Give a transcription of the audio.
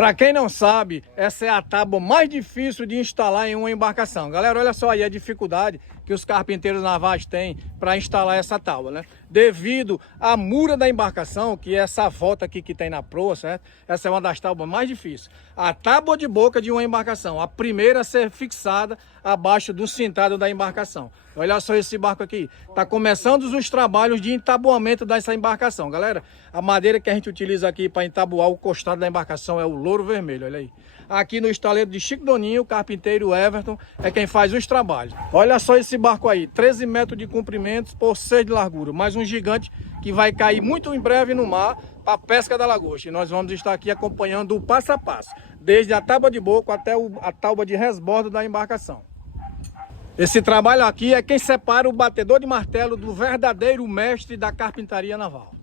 Para quem não sabe, essa é a tábua mais difícil de instalar em uma embarcação. Galera, olha só aí a dificuldade que os carpinteiros navais têm para instalar essa tábua, né? Devido à mura da embarcação, que é essa volta aqui que tem na proa, certo? Essa é uma das tábuas mais difíceis. A tábua de boca de uma embarcação, a primeira a ser fixada abaixo do cintado da embarcação. Olha só esse barco aqui. Está começando os trabalhos de entabuamento dessa embarcação. Galera, a madeira que a gente utiliza aqui para entabuar o costado da embarcação é o louro vermelho, olha aí. Aqui no estaleiro de Chico Doninho, o carpinteiro Everton é quem faz os trabalhos. Olha só esse barco aí, 13 metros de comprimento por 6 de largura. Mais um gigante que vai cair muito em breve no mar para a pesca da lagosta. E nós vamos estar aqui acompanhando o passo a passo, desde a tábua de boca até a tábua de resbordo da embarcação. Esse trabalho aqui é quem separa o batedor de martelo do verdadeiro mestre da carpintaria naval.